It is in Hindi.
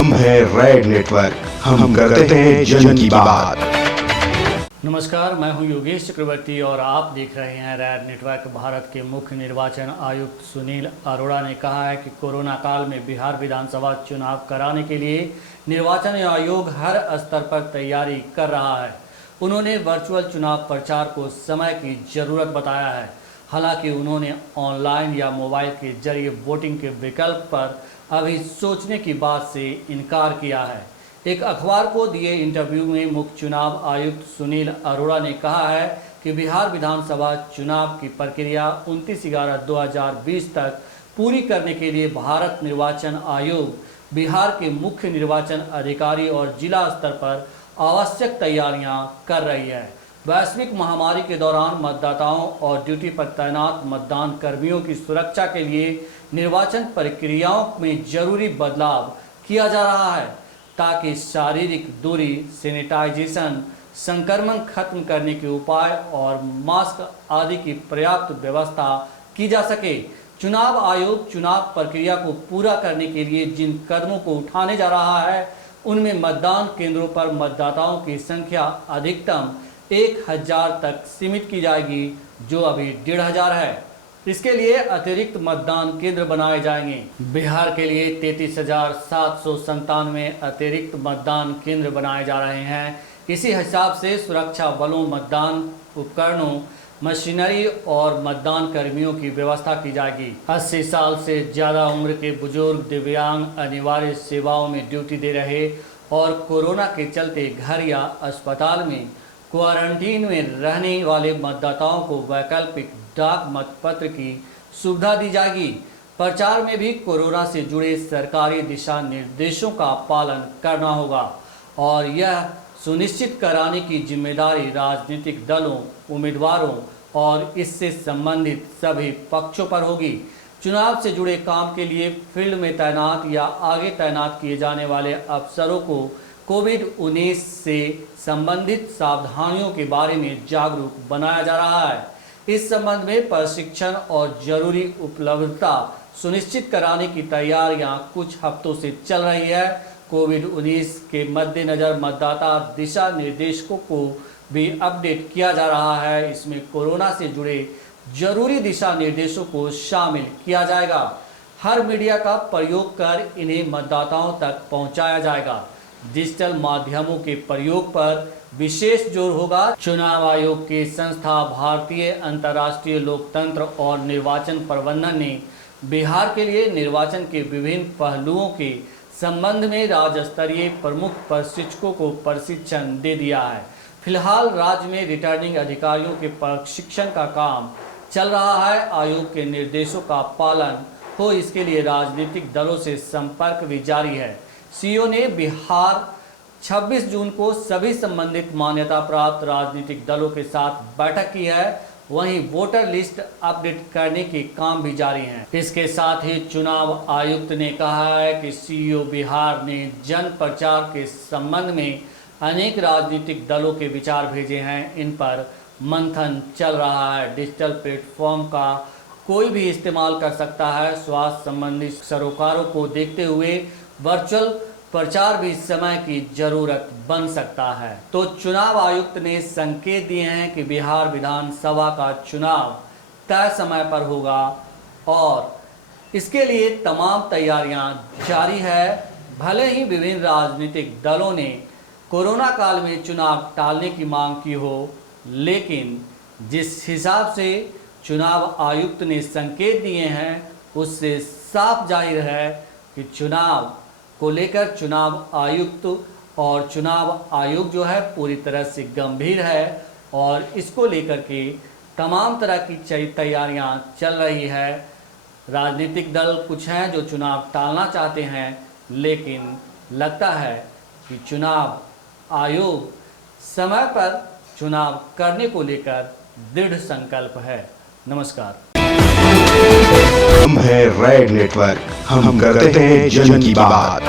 हम है रेड नेटवर्क, हम करते हैं जन की बात। नमस्कार, मैं हूं योगेश चक्रवर्ती और आप देख रहे हैं रेड नेटवर्क। भारत के मुख्य निर्वाचन आयुक्त सुनील अरोड़ा ने कहा है कि कोरोना काल में बिहार विधानसभा चुनाव कराने के लिए निर्वाचन आयोग हर स्तर पर तैयारी कर रहा है। उन्होंने वर्चुअल चुनाव प्रचार को समय की ज़रूरत बताया है। हालांकि उन्होंने ऑनलाइन या मोबाइल के जरिए वोटिंग के विकल्प पर अभी सोचने की बात से इनकार किया है। एक अखबार को दिए इंटरव्यू में मुख्य चुनाव आयुक्त सुनील अरोड़ा ने कहा है कि बिहार विधानसभा चुनाव की प्रक्रिया 29/11/2020 तक पूरी करने के लिए भारत निर्वाचन आयोग बिहार के मुख्य निर्वाचन अधिकारी और जिला स्तर पर आवश्यक तैयारियां कर रही है। वैश्विक महामारी के दौरान मतदाताओं और ड्यूटी पर तैनात मतदान कर्मियों की सुरक्षा के लिए निर्वाचन प्रक्रियाओं में जरूरी बदलाव किया जा रहा है ताकि शारीरिक दूरी, सैनिटाइजेशन, संक्रमण खत्म करने के उपाय और मास्क आदि की पर्याप्त व्यवस्था की जा सके। चुनाव आयोग चुनाव प्रक्रिया को पूरा करने के लिए जिन कदमों को उठाने जा रहा है उनमें मतदान केंद्रों पर मतदाताओं की संख्या अधिकतम 1000 तक सीमित की जाएगी, जो अभी 1500 है। इसके लिए अतिरिक्त मतदान केंद्र बनाए जाएंगे। बिहार के लिए 33,797 अतिरिक्त मतदान केंद्र बनाए जा रहे हैं। इसी हिसाब से सुरक्षा बलों, मतदान उपकरणों, मशीनरी और मतदान कर्मियों की व्यवस्था की जाएगी। 80 साल से ज़्यादा उम्र के बुजुर्ग, दिव्यांग, अनिवार्य सेवाओं में ड्यूटी दे रहे और कोरोना के चलते घर या अस्पताल में क्वारंटीन में रहने वाले मतदाताओं को वैकल्पिक डाक मतपत्र की सुविधा दी जाएगी। प्रचार में भी कोरोना से जुड़े सरकारी दिशा निर्देशों का पालन करना होगा और यह सुनिश्चित कराने की जिम्मेदारी राजनीतिक दलों, उम्मीदवारों और इससे संबंधित सभी पक्षों पर होगी। चुनाव से जुड़े काम के लिए फील्ड में तैनात या आगे तैनात किए जाने वाले अफसरों को कोविड-19 से संबंधित सावधानियों के बारे में जागरूक बनाया जा रहा है। इस संबंध में प्रशिक्षण और जरूरी उपलब्धता सुनिश्चित कराने की तैयारियां कुछ हफ्तों से चल रही है। कोविड-19 के मद्देनजर मतदाता दिशा निर्देशों को भी अपडेट किया जा रहा है। इसमें कोरोना से जुड़े जरूरी दिशा निर्देशों को शामिल किया जाएगा। हर मीडिया का प्रयोग कर इन्हें मतदाताओं तक पहुंचाया जाएगा। डिजिटल माध्यमों के प्रयोग पर विशेष जोर होगा। चुनाव आयोग की संस्था भारतीय अंतर्राष्ट्रीय लोकतंत्र और निर्वाचन प्रबंधन ने बिहार के लिए निर्वाचन के विभिन्न पहलुओं के संबंध में राज्य स्तरीय प्रमुख प्रशिक्षकों को प्रशिक्षण दे दिया है। फिलहाल राज्य में रिटर्निंग अधिकारियों के प्रशिक्षण का काम चल रहा है। आयोग के निर्देशों का पालन हो, इसके लिए राजनीतिक दलों से संपर्क भी जारी है। सीईओ ने बिहार 26 जून को सभी संबंधित मान्यता प्राप्त राजनीतिक दलों के साथ बैठक की है। वहीं वोटर लिस्ट अपडेट करने के काम भी जारी हैं। इसके साथ ही चुनाव आयुक्त ने कहा है कि सीईओ बिहार ने जन प्रचार के संबंध में अनेक राजनीतिक दलों के विचार भेजे हैं। इन पर मंथन चल रहा है। डिजिटल प्लेटफॉर्म का कोई भी इस्तेमाल कर सकता है। स्वास्थ्य संबंधी सरोकारों को देखते हुए वर्चुअल प्रचार भी समय की जरूरत बन सकता है। तो चुनाव आयुक्त ने संकेत दिए हैं कि बिहार विधानसभा का चुनाव तय समय पर होगा और इसके लिए तमाम तैयारियां जारी है। भले ही विभिन्न राजनीतिक दलों ने कोरोना काल में चुनाव टालने की मांग की हो, लेकिन जिस हिसाब से चुनाव आयुक्त ने संकेत दिए हैं उससे साफ जाहिर है कि चुनाव को लेकर चुनाव आयुक्त और चुनाव आयोग जो है पूरी तरह से गंभीर है और इसको लेकर के तमाम तरह की तैयारियां चल रही है। राजनीतिक दल कुछ हैं जो चुनाव टालना चाहते हैं, लेकिन लगता है कि चुनाव आयोग समय पर चुनाव करने को लेकर दृढ़ संकल्प है। नमस्कार। हम है रेड नेटवर्क, हम करते हैं जन की बात।